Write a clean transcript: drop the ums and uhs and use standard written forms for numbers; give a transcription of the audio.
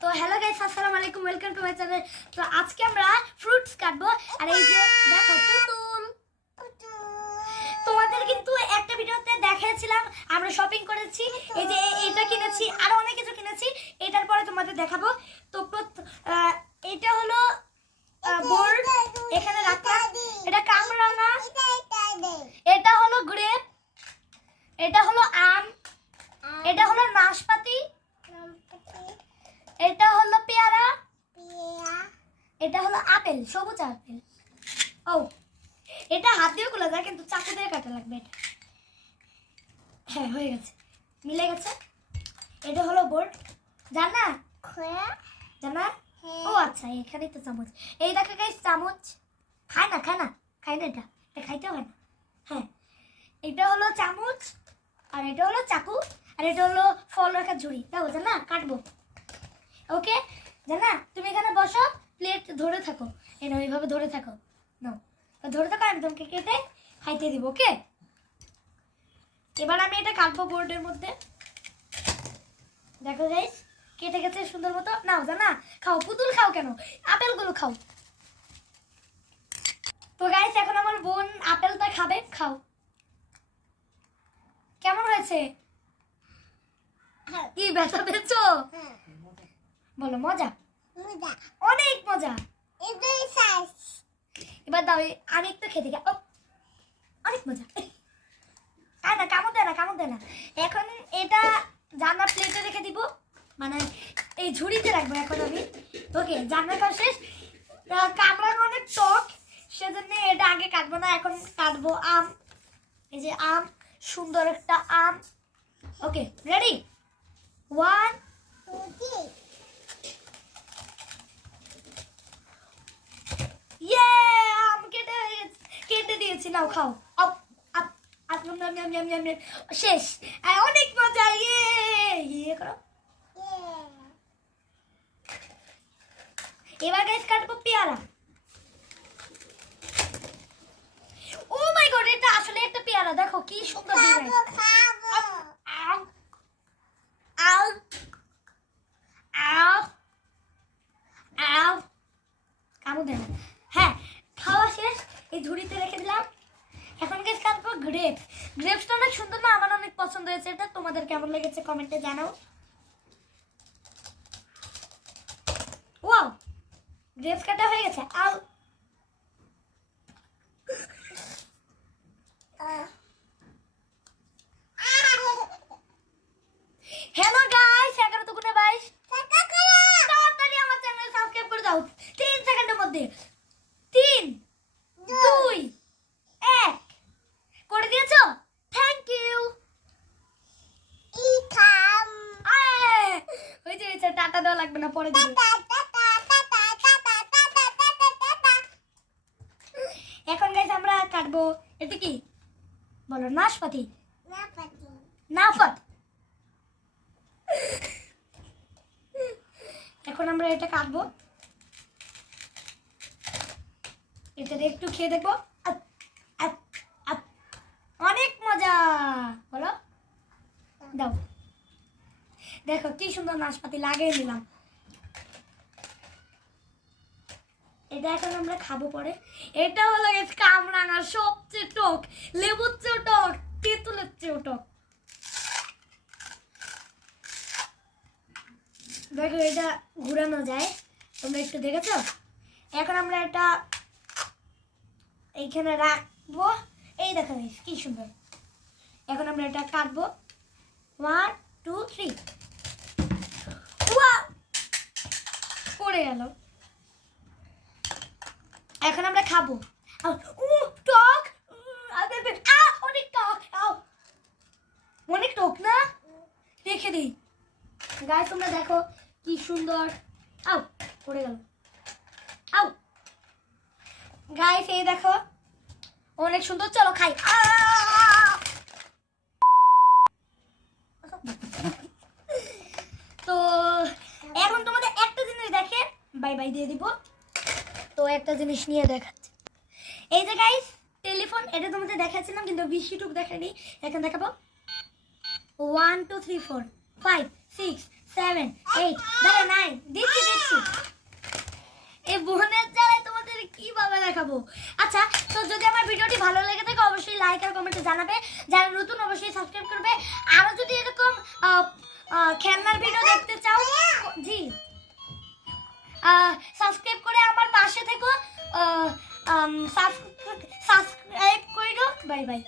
তো hello guys, আসসালামু আলাইকুম, ওয়েলকাম টু মাই চ্যানেল। তো আজকে আমরা ফ্রুটস কাটবো। আর এই যে দেখো পুতুল, তোমাদের কিন্তু একটা ভিডিওতে দেখাচ্ছিলাম আমরা শপিং করেছি। এই যে এটা কিনেছি, আরো অনেক কিছু কিনেছি, এটার পরে তোমাদের দেখাবো। তো এটা হলো বোর্ড, এখানে রাখা, এটা কামরাঙা, এটা হলো গ্রেপ, এটা হলো আম, এটা হলো নাশপাতি, এটা হলো পেয়ারা, এটা হলো আপেল, সবুজ আপেল। ও এটা হাত দিয়ে খোলা যায় কিন্তু চাকু দিয়ে কাটা লাগবে। এটা হ্যাঁ হয়ে গেছে, মিলে গেছে। এটা হলো বোর্ড, জানা জানা? ও আচ্ছা, এখানেই তো চামচ। এই দেখো গাইস, চামচ খায় না এটা খাইতে হয় না। হ্যাঁ, এটা হলো চামচ, আর এটা হলো চাকু, আর এটা হলো ফল রাখার ঝুড়ি। দাও জানা, কাটবো। ওকে জানা, তুমি এখানে বসো, প্লেট ধরে থাকো, এনে ওইভাবে ধরে থাকো, নাও ধরে থাকো, আমি তোমাকে কেটে খাইতে দিব। ওকে, এবার আমি এটা কাটবো বোর্ডের মধ্যে। দেখো গাইস, কেটে গেছে সুন্দর মতো। নাও জানা, খাও, পুতুল খাও কেন, আপেলগুলো খাও। তো গাইস, এখন আমার বোন আপেলটা খাবে, খাও। কেমন হয়েছে? কি ব্যথা পেয়েছো? বলো মজা, অনেক মজা। এবার দাও, আমি একটু খেতে গা, অনেক মজা। না কামড় দেয় না। এখন এটা জানলা প্লেটে রেখে দিব, মানে এই ঝুড়িতে রাখবো এখন আমি। ওকে, জানলা খাওয়া শেষ। কামড়ানো অনেক টক, সেজন্য এটা আগে কাটবো না, এখন কাটবো আম। এই যে আম, সুন্দর একটা আম। Okay ready, 1 2 3। ইয়ে, আম কেটে দিয়েছি, নাও খাও। শেষ, অনেক মজা। ইয়ে করো। এবার গাইস কাটবো পেয়ারা। ও মাই গড, এটা আসলে একটা পেয়ারা, দেখো কি সুন্দর ডিজাইন। কামড় দেয় না। হ্যাঁ, খাওয়া শেষ, এই ঝুড়িতে রেখে দিলাম। এখন গাইস কাটবো গ্রেপস। গ্রেপসটা অনেক সুন্দর না? আমার অনেক পছন্দ হয়েছে এটা। তোমাদের কেমন লেগেছে কমেন্টে জানাও। ওয়াও, গ্রেপস কাটা হয়ে গেছে। হ্যালো গাইস, 11 দুগুণে 22। তাড়াতাড়ি আমার চ্যানেল সাবস্ক্রাইব করে দাও 3 সেকেন্ডের মধ্যে। 3 2 1 করে দিয়েছো? Thank you. হয়েছে, টাটা দেওয়া লাগবে না, পরে দিবে। এখন গাইস আমরা কাটবো, এটা কি বলো? নাশপাতি, নাফত। এখন আমরা এটা কাটবো, এটা একটু খেয়ে দেখবো। অনেক মজা, বলো। দাও, দেখো কি সুন্দর নাশপাতি লাগিয়ে নিলাম। এটা এখন আমরা খাবো পরে। এটা হলো কামরাঙার সবচেয়ে টক, লেবুর চেয়েও টক, তেঁতুলের চেয়েও টক। দেখো এটা ঘুরানো যায়, তোমরা একটু দেখেছো? এখন আমরা এটা এইখানে রাখবো। এই দেখো কি সুন্দর। এখন আমরা এটা কাটবো, 1 2 3। পড়ে গেল। এখন আমরা খাবো। টক, অনেক টক, অনেক টক না? রেখে দিই। গাইস তোমরা দেখো কি সুন্দর। পড়ে গেল। গাইস এই দেখো, অনেক সুন্দর। চলো খাই। তো এখন তোমাদের একটা জিনিস দেখে বাই বাই দিয়ে দিব। তো একটা জিনিস নিয়ে দেখাচ্ছি। এই যে গাইস টেলিফোন, এটা তোমাদের দেখাচ্ছিলাম কিন্তু বেশিটুক দেখাইনি। এখন দেখাবো 1 2 3 4 5 6 7 8 দাঁড়া 9 দিচ্ছি দিচ্ছি এই বোনের জ্বালায় তোমাদের কিভাবে দেখাবো। আচ্ছা, তো যদি আমার ভিডিওটি ভালো লেগে থাকে অবশ্যই লাইক আর কমেন্টে জানাবে, যারা নতুন অবশ্যই সাবস্ক্রাইব করবে। আরো যদি এরকম খেলনার ভিডিও দেখতে চাও, জি সাবস্ক্রাইব করে আমার পাশে থেকো, সাবস্ক্রাইব করো। Bye bye.